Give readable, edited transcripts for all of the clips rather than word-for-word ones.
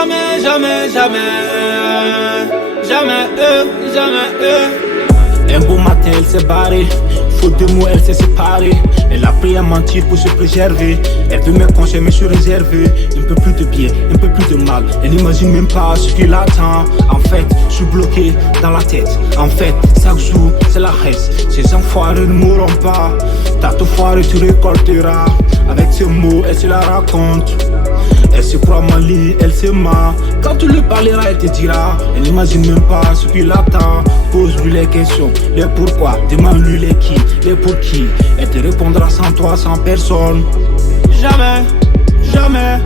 jamais, jamais, jamais. Jamais eux, jamais eux. Un beau matin, elle s'est barrée. Faute de mots, elle s'est séparée. Elle a pris à mentir pour se préserver. Elle veut me concher, mais je suis réservé. Un peu plus de bien, un peu plus de mal. Elle n'imagine même pas ce qui l'attend. En fait, je suis bloqué dans la tête. En fait, chaque jour, c'est la reste. Ces enfoirés ne mourront pas. T'as tout foiré, tu récolteras. Avec ces mots, elle se la raconte. Elle se croit Mali, elle se ment. Quand tu lui parleras, elle te dira. Elle n'imagine même pas ce qui l'attend. Pose-lui les questions, les pourquoi. Demande-lui les qui, les pour qui. Elle te répondra sans toi, sans personne. Jamais, jamais,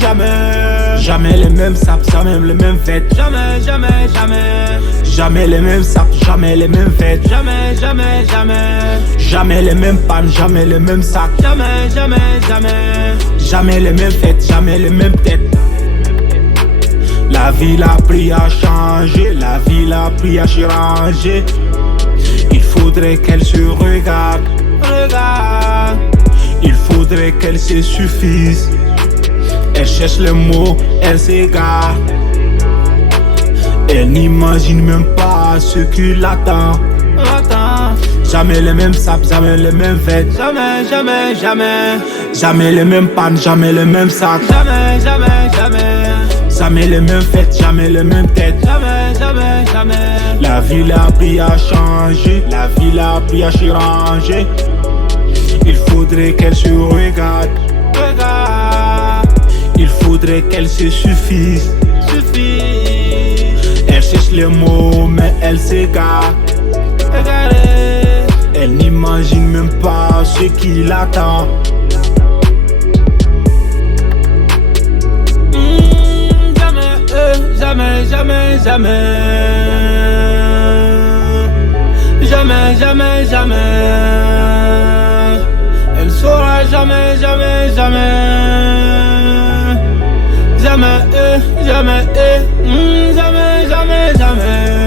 jamais. Jamais les mêmes sapes, jamais les mêmes fêtes. Jamais, jamais, jamais. Jamais les mêmes sapes, jamais les mêmes fêtes. Jamais, jamais, jamais. Jamais les mêmes pannes, jamais les mêmes sacs. Jamais, jamais, jamais. Jamais les mêmes fêtes, jamais les mêmes têtes. La vie l'a pris à changer, la vie l'a pris à changer. Il faudrait qu'elle se regarde, regarde. Il faudrait qu'elle se suffise. Elle cherche les mots, elle s'égare. Elle n'imagine même pas ce qui l'attend. Jamais les mêmes sapes, jamais les mêmes fêtes. Jamais, jamais, jamais. Jamais les mêmes pannes, jamais les mêmes sacs. Jamais, jamais, jamais. Jamais les mêmes fêtes, jamais les mêmes têtes. Jamais, jamais, jamais. La vie l'a appris à changer, la vie l'a appris à changer. Il faudrait qu'elle se regarde, regarde. Il faudrait qu'elle se suffise, suffise. Elle cherche les mots, mais elle s'égare. Regardez, elle n'imagine même pas ce qui l'attend. Jamais, jamais, jamais. Jamais, jamais, jamais. Elle saura jamais, jamais, jamais. Jamais, jamais, jamais, jamais, jamais.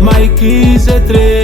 Mikey, c'est très